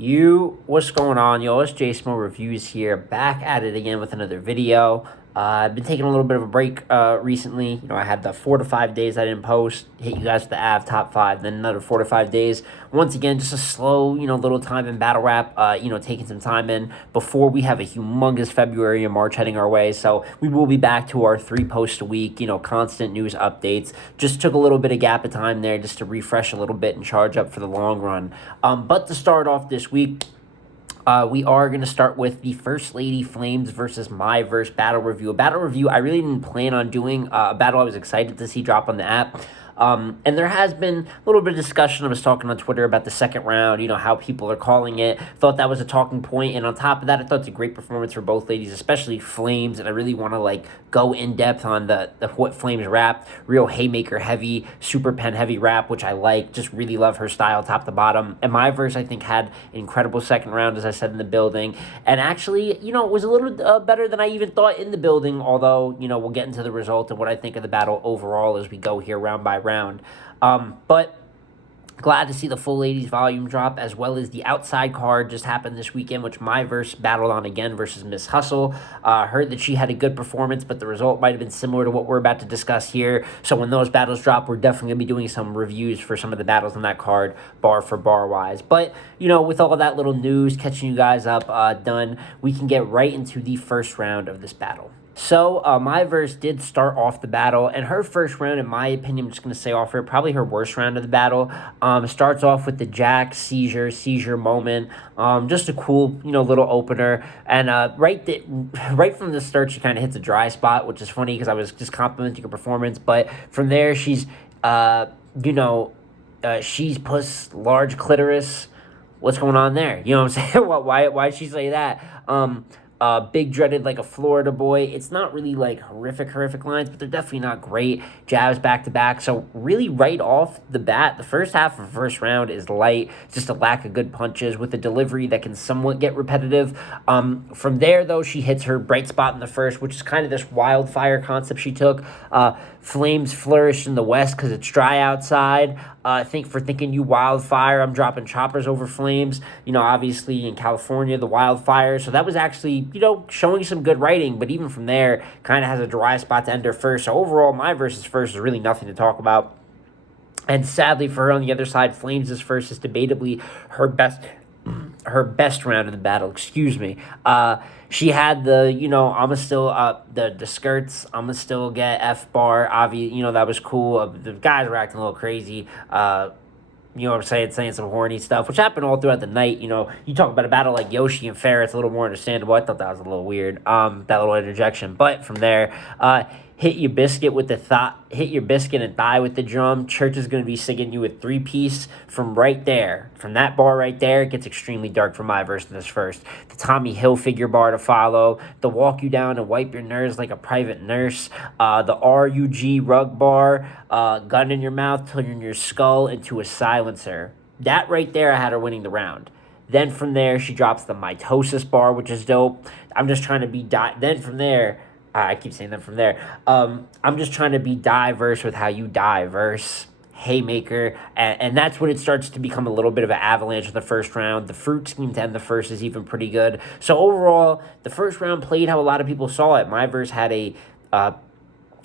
What's going on, yo? It's Jason Reviews here, back at it again with another video. I've been taking a little bit of a break recently. I had the 4 to 5 days I didn't post, hit you guys with the Av top 5, then another 4 to 5 days. Once again, just a slow, little time in battle rap, taking some time in before we have a humongous February and March heading our way. So we will be back to our 3 posts a week, constant news updates. Just took a little bit of gap of time there just to refresh a little bit and charge up for the long run. But to start off this week, we are going to start with the First Lady Flamez versus MyVerse battle review. A battle review I really didn't plan on doing, a battle I was excited to see drop on the app. And there has been a little bit of discussion. I was talking on Twitter about the second round, how people are calling it. Thought that was a talking point. And on top of that, I thought it's a great performance for both ladies, especially Flamez. And I really want to go in depth on the what Flamez rap. Real haymaker heavy, super pen heavy rap, which I like. Just really love her style top to bottom. And MyVerse, I think, had an incredible second round, as I said in the building. And actually, it was a little better than I even thought in the building. Although, we'll get into the result and what I think of the battle overall as we go here round by round. But glad to see the full ladies volume drop, as well as the outside card just happened this weekend, which MyVerse battled on again versus Miss Hustle. Heard that she had a good performance, but the result might have been similar to what we're about to discuss here. So when those battles drop, we're definitely going to be doing some reviews for some of the battles on that card, bar for bar wise. But, with all of that little news, catching you guys up done, we can get right into the first round of this battle. So, MyVerse did start off the battle, and her first round, in my opinion, I'm just going to say off her, probably her worst round of the battle. Starts off with the Jack seizure moment. Just a cool, little opener. And right from the start, she kind of hits a dry spot, which is funny because I was just complimenting her performance. But from there, she's, she's puss, large clitoris. What's going on there? You know what I'm saying? Why did she say that? Big dreaded like a Florida boy. It's not really horrific lines, but they're definitely not great. Jabs back to back. So really right off the bat, the first half of the first round is light. It's just a lack of good punches with a delivery that can somewhat get repetitive. From there, though, she hits her bright spot in the first, which is kind of this wildfire concept she took. Flames flourish in the west because it's dry outside. Thinking you wildfire, I'm dropping choppers over Flames. Obviously in California, the wildfire. So that was actually, showing some good writing. But even from there, kind of has a dry spot to end her first. So overall, MyVerse's first is really nothing to talk about. And sadly for her on the other side, Flamez' first is debatably her best round of the battle. Excuse me. She had the, I'ma still, the skirts, I'ma still get F-bar, obviously, that was cool. The guys were acting a little crazy, you know what I'm saying some horny stuff, which happened all throughout the night. You talk about a battle like Yoshi and Farrah, it's a little more understandable. I thought that was a little weird, that little interjection. But from there, hit your biscuit and thigh with the drum. Church is going to be singing you a 3-piece from right there. From that bar right there, it gets extremely dark for MyVerse in this first. The Tommy Hilfiger bar to follow. The walk you down and wipe your nerves like a private nurse. The RUG rug bar. Gun in your mouth, turning your skull into a silencer. That right there, I had her winning the round. Then from there, she drops the mitosis bar, which is dope. I'm just trying to be... Then from there... I keep saying that from there. I'm just trying to be diverse with how you diverse. Haymaker. And that's when it starts to become a little bit of an avalanche in the first round. The fruit scheme to end the first is even pretty good. So overall, the first round played how a lot of people saw it. MyVerse had a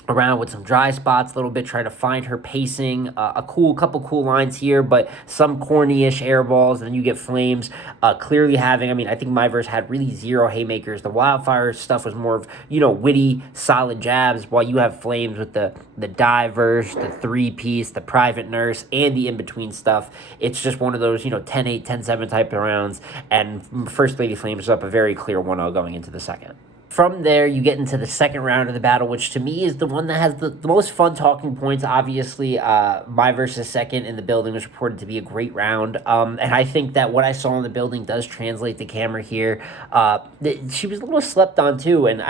around with some dry spots a little bit, trying to find her pacing, couple cool lines here, but some corny-ish air balls, and then you get Flamez clearly having, I think MyVerse had really zero haymakers. The wildfire stuff was more of, witty, solid jabs, while you have Flamez with the diverse, the 3-piece, the private nurse, and the in-between stuff. It's just one of those, 10-8, 10-7 type of rounds, and First Lady Flamez is up a very clear 1-0 going into the second. From there, you get into the second round of the battle, which to me is the one that has the most fun talking points. Obviously, MyVerse's second in the building was reported to be a great round. And I think that what I saw in the building does translate to camera here. She was a little slept on, too. And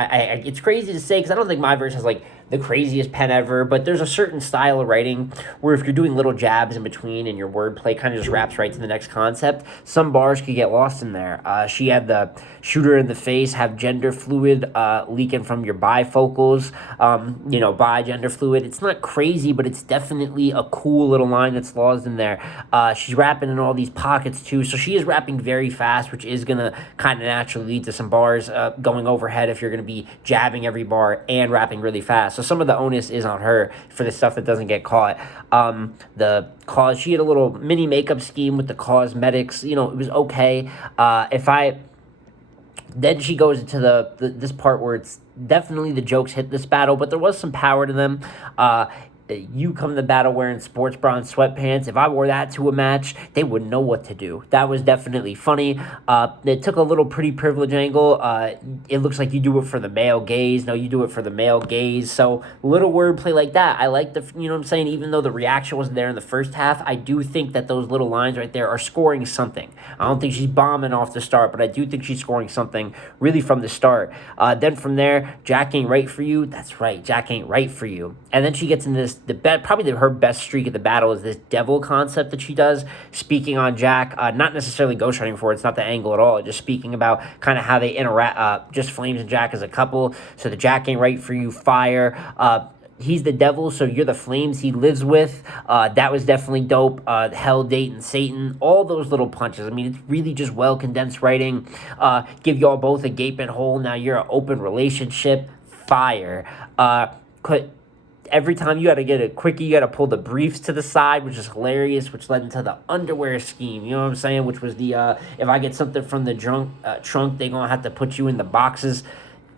it's crazy to say because I don't think MyVerse has, the craziest pen ever, but there's a certain style of writing where if you're doing little jabs in between and your wordplay kind of just wraps right to the next concept, some bars could get lost in there. She had the shooter in the face, have gender fluid leaking from your bifocals, bi gender fluid. It's not crazy, but it's definitely a cool little line that's lost in there. She's rapping in all these pockets too, so she is rapping very fast, which is going to kind of naturally lead to some bars going overhead if you're going to be jabbing every bar and rapping really fast. So some of the onus is on her for the stuff that doesn't get caught. She had a little mini makeup scheme with the cosmetics. It was okay. Then she goes into this part where it's definitely the jokes hit this battle, but there was some power to them. You come to the battle wearing sports bra and sweatpants. If I wore that to a match, they wouldn't know what to do. That was definitely funny. It took a little pretty privilege angle. It looks like you do it for the male gaze. No, you do it for the male gaze. So little wordplay like that. I like what I'm saying? Even though the reaction wasn't there in the first half, I do think that those little lines right there are scoring something. I don't think she's bombing off the start, but I do think she's scoring something really from the start. Then from there, Jack ain't right for you. That's right, Jack ain't right for you. And then she gets in this, probably her best streak of the battle is this devil concept that she does, speaking on Jack, not necessarily ghostwriting for it, it's not the angle at all, just speaking about kind of how they interact, just Flames and Jack as a couple. So the Jack ain't right for you, fire. He's the devil, so you're the flames he lives with. That was definitely dope. Hell, date, and Satan. All those little punches. I mean, it's really just well-condensed writing. Give y'all both a gaping hole. Now you're an open relationship. Fire. Every time you got to get a quickie, you got to pull the briefs to the side, which is hilarious, which led into the underwear scheme. You know what I'm saying? Which was the, if I get something from the trunk, they going to have to put you in the boxes.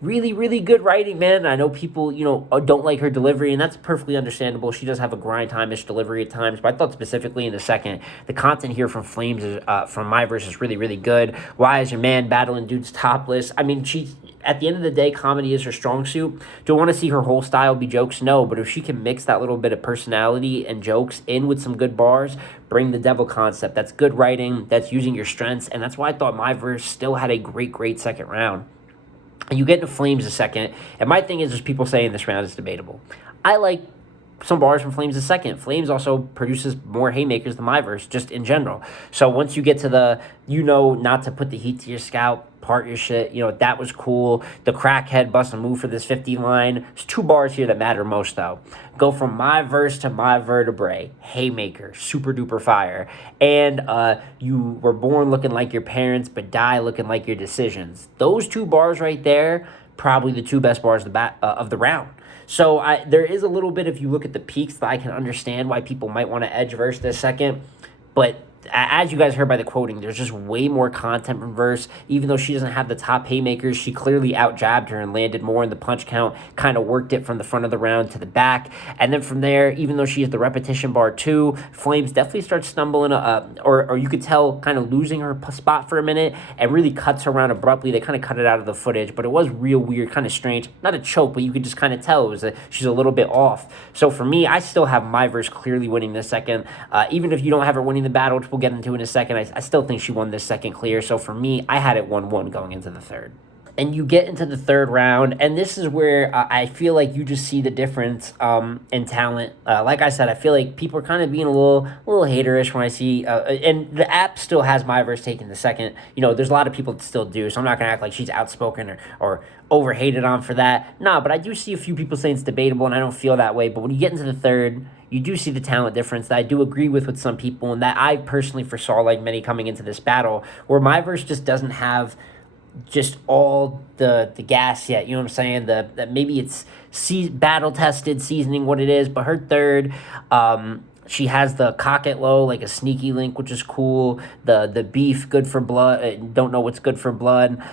Really, really good writing, man. I know people, don't like her delivery, and that's perfectly understandable. She does have a grind time-ish delivery at times, but I thought specifically in the second, the content here from Flames, from MyVerse is really, really good. Why is your man battling dudes topless? I mean, at the end of the day, comedy is her strong suit. Do I want to see her whole style be jokes? No, but if she can mix that little bit of personality and jokes in with some good bars, bring the devil concept. That's good writing. That's using your strengths, and that's why I thought MyVerse still had a great, great second round. And you get into Flames a second, and my thing is there's people saying this round is debatable. I like some bars from Flames a second. Flames also produces more haymakers than MyVerse, just in general. So once you get to the, not to put the heat to your scalp, part your shit, that was cool. The crackhead bust a move for this 50 line. There's two bars here that matter most, though. Go from MyVerse to my vertebrae. Haymaker, super duper fire. And you were born looking like your parents, but die looking like your decisions. Those two bars right there, probably the two best bars of the round. So there is a little bit, if you look at the peaks, that I can understand why people might want to edge verse this second. But as you guys heard by the quoting, there's just way more content from Verse. Even though she doesn't have the top haymakers, she clearly out-jabbed her and landed more in the punch count, kind of worked it from the front of the round to the back. And then from there, even though she has the repetition bar too, Flames definitely starts stumbling, or you could tell kind of losing her spot for a minute and really cuts her round abruptly. They kind of cut it out of the footage, but it was real weird, kind of strange. Not a choke, but you could just kind of tell she's a little bit off. So for me, I still have MyVerse clearly winning this second. Even if you don't have her winning the battle, which we'll get into in a second, I still think she won this second clear. So for me, I had it 1-1 going into the third. And you get into the third round, and this is where I feel like you just see the difference in talent. Like I said, I feel like people are kind of being a little haterish when I see, and the app still has MyVerse taking the second. There's a lot of people that still do, so I'm not going to act like she's outspoken or over-hated on for that. Nah, but I do see a few people saying it's debatable, and I don't feel that way. But when you get into the third, you do see the talent difference that I do agree with some people, and that I personally foresaw, like many coming into this battle, where MyVerse just doesn't have just all the gas yet. You know what I'm saying? That maybe it's battle tested, seasoning what it is, but her third, she has the cock it low, like a sneaky link, which is cool. The beef, good for blood. Don't know what's good for blood.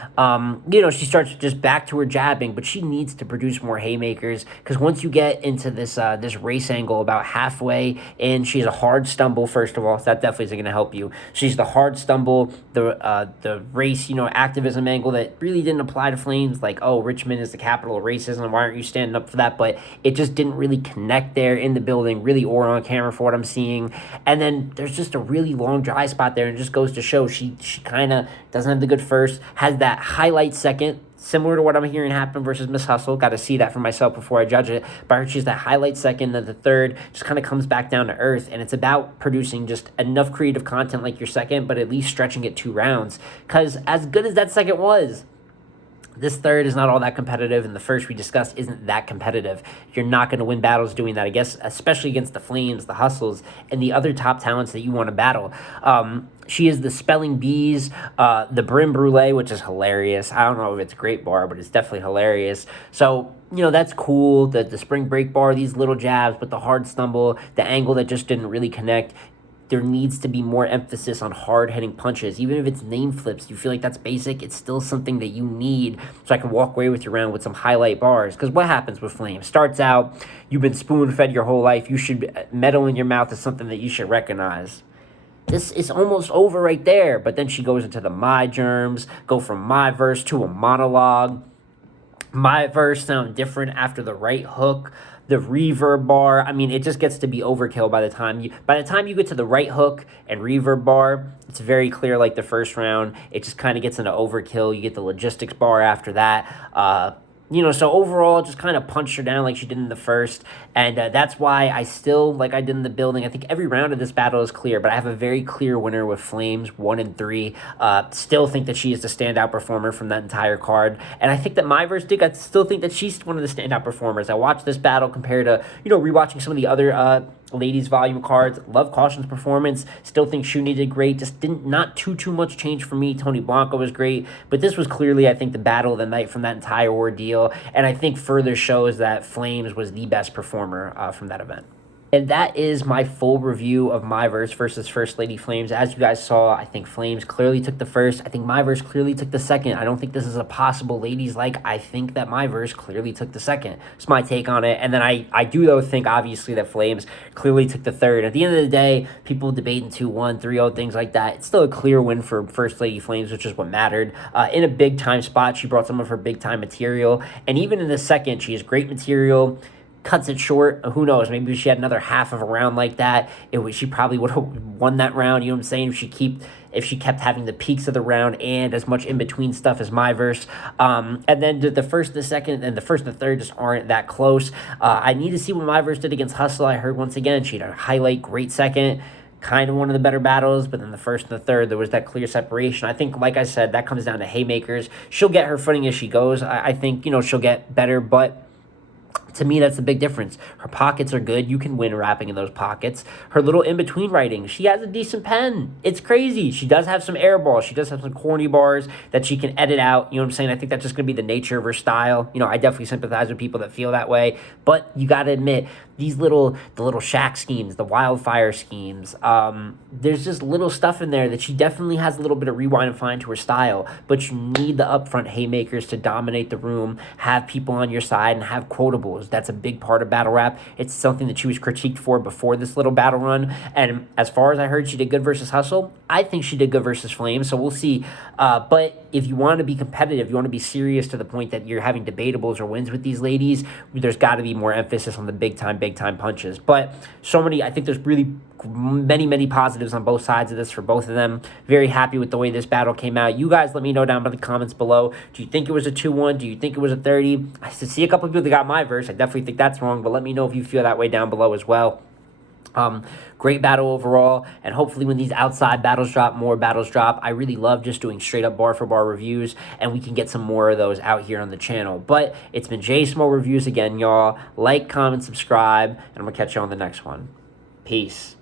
She starts just back to her jabbing, but she needs to produce more haymakers, because once you get into this race angle about halfway in, she's a hard stumble, first of all. So that definitely isn't going to help you. She's the hard stumble, the race, activism angle that really didn't apply to Flames. Like, oh, Richmond is the capital of racism. Why aren't you standing up for that? But it just didn't really connect there in the building, really, or on camera for for what I'm seeing. And then there's just a really long dry spot there, and it just goes to show she kind of doesn't have the good first, has that highlight second, similar to what I'm hearing happen versus Miss Hustle. Got to see that for myself before I judge it. But I heard she's that highlight second, then the third just kind of comes back down to earth. And it's about producing just enough creative content like your second, but at least stretching it 2 rounds. Because as good as that second was, this third is not all that competitive, and the first we discussed isn't that competitive. You're not going to win battles doing that, I guess, especially against the Flames, the Hustles, and the other top talents that you want to battle. She is the Spelling Bees, the Brim Brulee, which is hilarious. I don't know if it's a great bar, but it's definitely hilarious. So, that's cool. The Spring Break bar, these little jabs, but the hard stumble, the angle that just didn't really connect. There needs to be more emphasis on hard-hitting punches. Even if it's name flips, you feel like that's basic, it's still something that you need so I can walk away with your round with some highlight bars. Because what happens with Flames? Starts out, you've been spoon-fed your whole life. You should, metal in your mouth is something that you should recognize. This is almost over right there. But then she goes into the My Germs, go from MyVerse to a monologue. MyVerse sound different after the right hook. The reverb bar, I mean, it just gets to be overkill by the time you get to the right hook and reverb bar. It's very clear, like the first round, it just kind of gets into overkill. You get the logistics bar after that. So overall, just kind of punched her down like she did in the first. And that's why I still, like I did in the building, I think every round of this battle is clear, but I have a very clear winner with Flames 1 and 3. Still think that she is the standout performer from that entire card. And I think that MyVerse did. I still think that she's one of the standout performers. I watched this battle compared to, rewatching some of the other ladies volume cards. Love Caution's performance. Still think Shuni did great. Just not too much change for me. Tony Blanco was great, but this was clearly, I think, the battle of the night from that entire ordeal, and I think further shows that Flames was the best performer from that event. And that is my full review of MyVerse versus First Lady Flames. As you guys saw, I think Flames clearly took the first. I think MyVerse clearly took the second. I don't think this is a possible ladies like. I think that MyVerse clearly took the second. It's my take on it. And then I do, though, think, obviously, that Flames clearly took the third. At the end of the day, people debating 2-1, 3-0, things like that. It's still a clear win for First Lady Flames, which is what mattered. In a big-time spot, she brought some of her big-time material. And even in the second, she has great material. Cuts it short. Who knows? Maybe if she had another half of a round like that, she probably would have won that round. You know what I'm saying? If she kept having the peaks of the round and as much in between stuff as MyVerse. And then the first, the second, and the first and the third just aren't that close. I need to see what MyVerse did against Hustle. I heard once again she had a highlight, great second. Kind of one of the better battles, but then the first and the third, there was that clear separation. I think, like I said, that comes down to haymakers. She'll get her footing as she goes. I think, she'll get better, but to me, that's the big difference. Her pockets are good. You can win rapping in those pockets. Her little in-between writing, she has a decent pen. It's crazy. She does have some air balls. She does have some corny bars that she can edit out. You know what I'm saying? I think that's just going to be the nature of her style. I definitely sympathize with people that feel that way. But you got to admit, the little shack schemes, the wildfire schemes, there's just little stuff in there that she definitely has a little bit of rewind and fine to her style. But you need the upfront haymakers to dominate the room, have people on your side, and have quotables. That's a big part of battle rap. It's something that she was critiqued for before this little battle run. And as far as I heard, she did good versus Hustle. I think she did good versus Flames, so we'll see. But if you want to be competitive, you want to be serious to the point that you're having debatables or wins with these ladies, there's got to be more emphasis on the big time punches. But I think there's really many positives on both sides of this for both of them. Very happy with the way this battle came out. You guys let me know down in the comments below. Do you think it was a 2-1? Do you think it was a 30? I see a couple of people that got MyVerse. I definitely think that's wrong, but let me know if you feel that way down below as well. Great battle overall, and hopefully when these outside battles drop, more battles drop. I really love just doing straight up bar for bar reviews, and we can get some more of those out here on the channel. But it's been Jay Smo Reviews again, y'all. Like, comment, subscribe, and I'm gonna catch you on the next one. Peace.